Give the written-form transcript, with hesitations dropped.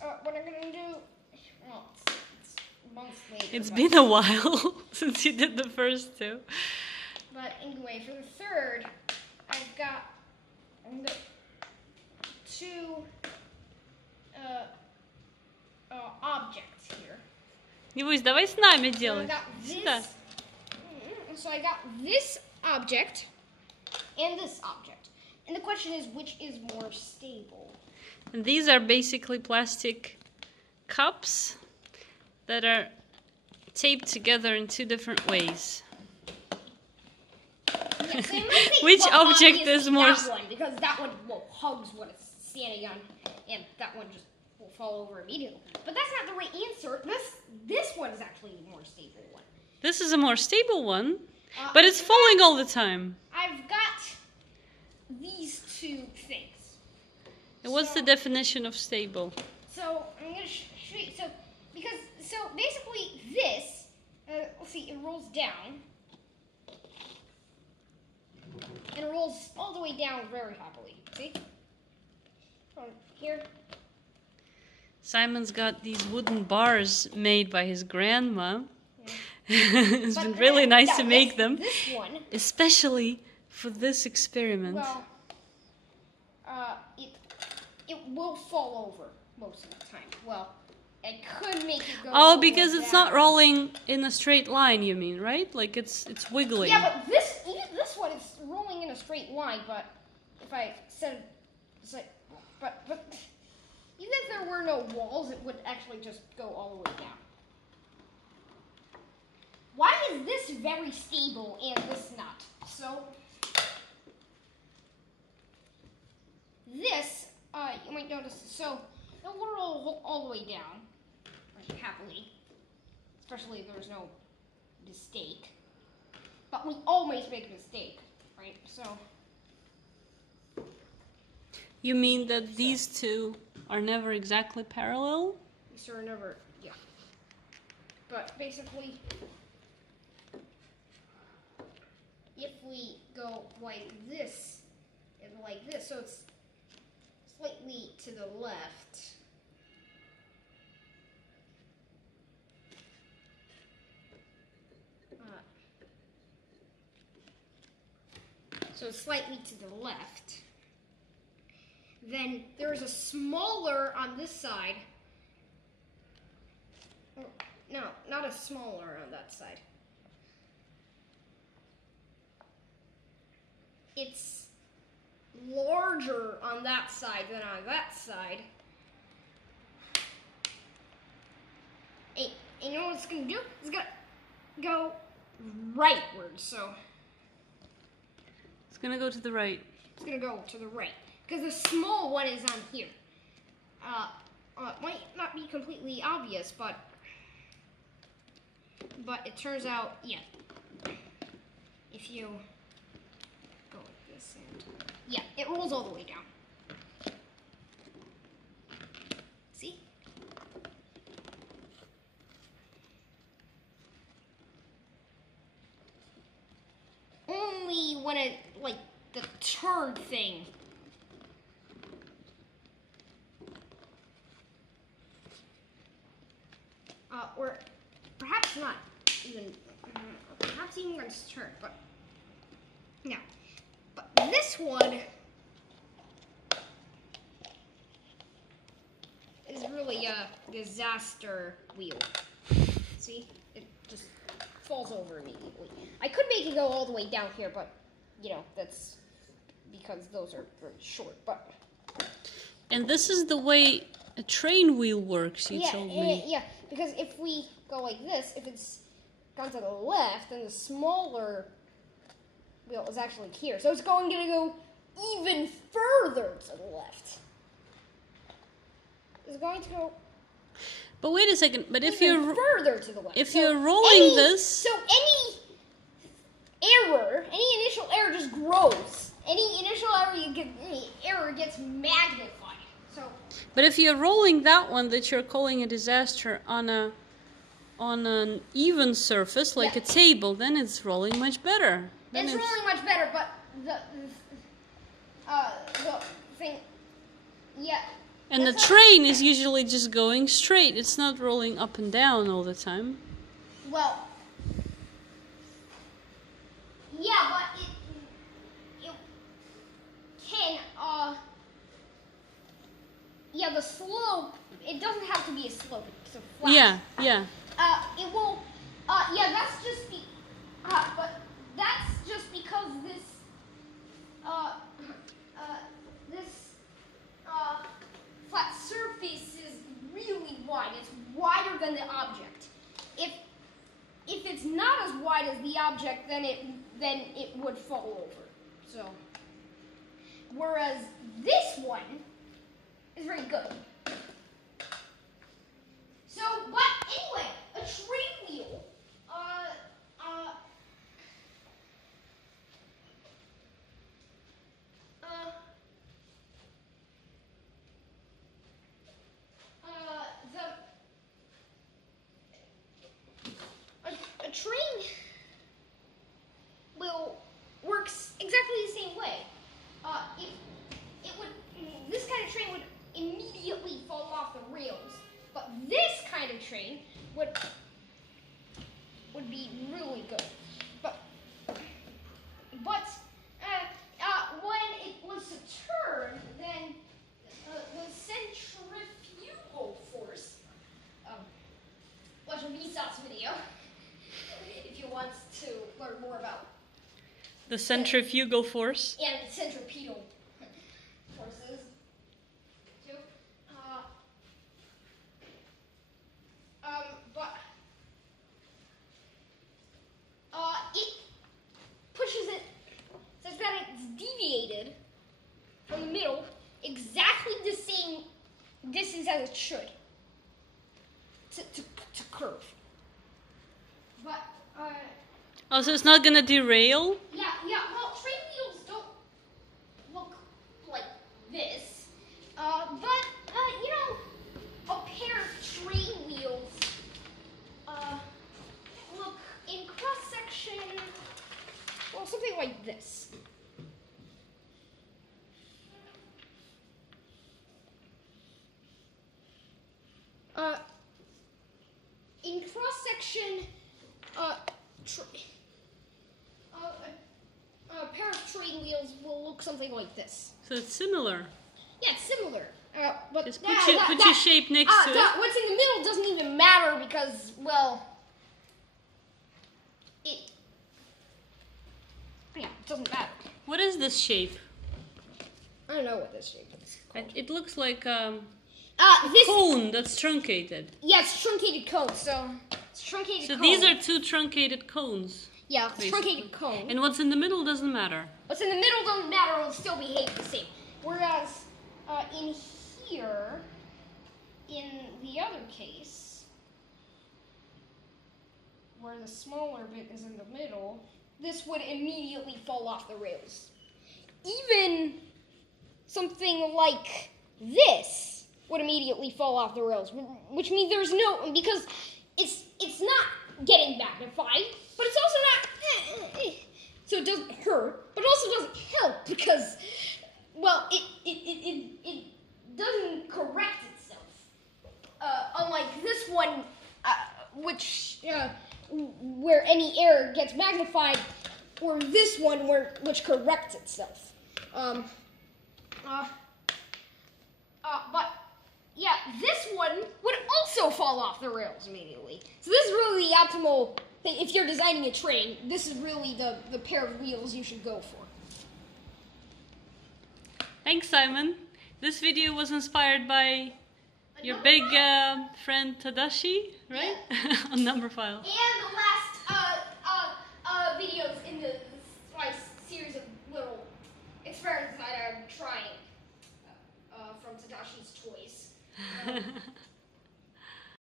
What I'm gonna do, well, it's months later. It's been a while since you did the first two. But anyway, for the third, I've got the two objects here. Небось, давай с нами So I делай. got Сюда. this. So I got this object and this object. And the question is, which is more stable? And these are basically plastic cups that are taped together in two different ways. Yeah, so you might think, Which well, object obviously is more... that one, because that one hugs what it's standing on, and that one just will fall over immediately. But that's not the right answer. This one is actually the more stable one. This is a more stable one, but it's falling all the time. I've got these two things. And what's the definition of stable? So I'm gonna show you. So basically this. Let's see. It rolls down. And it rolls all the way down very happily. See? From here. Simon's got these wooden bars made by his grandma. Yeah. It's been really nice to make them. This one. Especially for this experiment. Well, it will fall over most of the time. Well, I could make it go. Oh, because it's not rolling in a straight line, you mean, right? Like it's wiggling. Yeah, but this one is rolling in a straight line. But if I said, but even if there were no walls, it would actually just go all the way down. Why is this very stable and this not? So this, you might notice. So it will roll all the way down, like happily, especially if there's no mistake. But we always make a mistake, right? So. You mean that these two are never exactly parallel? These are never, yeah. But basically, if we go like this and like this, so it's slightly to the left. So it's slightly to the left. Then there is a smaller on this side. No, not a smaller on that side. It's larger on that side than on that side. And you know what it's going to do? It's going to go rightward, so. It's gonna go to the right. It's going to go to the right. Because the small one is on here. It might not be completely obvious, but it turns out, yeah. If you go like this and yeah, it rolls all the way down. See? Only when it, like, the turn thing. Or perhaps not even, perhaps even going to turn, but no. But this one is really a disaster wheel. See? It just falls over immediately. I could make it go all the way down here, but, you know, that's because those are very short, but. And this is the way a train wheel works, you told me. Yeah, because if we go like this, if it's gone to the left, then the smaller wheel is actually here. So it's going to go even further to the left. It's going to go. But wait a second. But if even you're further to the left. if so you're rolling this, so any initial error just grows. Any initial error gets magnified. So. But if you're rolling that one that you're calling a disaster on an even surface like a table, then it's rolling much better. Then it's rolling much better, but the thing, yeah. And the train is usually just going straight. It's not rolling up and down all the time. Well, yeah, but it can, yeah, the slope, it doesn't have to be a slope, it's a flat. Yeah, yeah. It will, yeah, that's just but that's just because this, flat surface is really wide. It's wider than the object. If it's not as wide as the object, then it would fall over. So, whereas this one is very good. So, but anyway, a train wheel, a train wheel works exactly the same way. This kind of train would immediately fall off the rails, but this kind of train would be really good. But when it wants to turn, then the centrifugal force. Watch a Vsauce video if you want to learn more about The centrifugal force. and centripetal forces. Too. But it pushes it such that it's deviated from the middle exactly the same distance as it should to curve. But Oh, so it's not gonna derail? yeah. Well, train wheels don't look like this. But you know, a pair of train wheels look in cross section, well, something like this. In cross section, a pair of train wheels will look something like this. So it's similar. Yeah, it's similar. But Just put your shape next to it. What's in the middle doesn't even matter because, well, it doesn't matter. What is this shape? I don't know what this shape is called. It looks like This cone that's truncated. Yeah, it's truncated cone. So it's truncated So cone. these are two truncated cones. Yeah, it's basically. truncated cone. And what's in the middle doesn't matter. What's in the middle doesn't matter, it'll still behave the same. Whereas in here, in the other case, where the smaller bit is in the middle, this would immediately fall off the rails. Even something like this would immediately fall off the rails, which means there's no, because it's not getting magnified, but it's also not, so it doesn't hurt, but also doesn't help because, well, it doesn't correct itself. Unlike this one, which where any error gets magnified, or this one which corrects itself. But yeah, this one would also fall off the rails immediately. So this is really the optimal thing. If you're designing a train, this is really the pair of wheels you should go for. Thanks, Simon. This video was inspired by your big friend Tadashi, right? Yeah. On number file. And the last videos in my series of little experiments that I'm trying from Tadashi's Toys.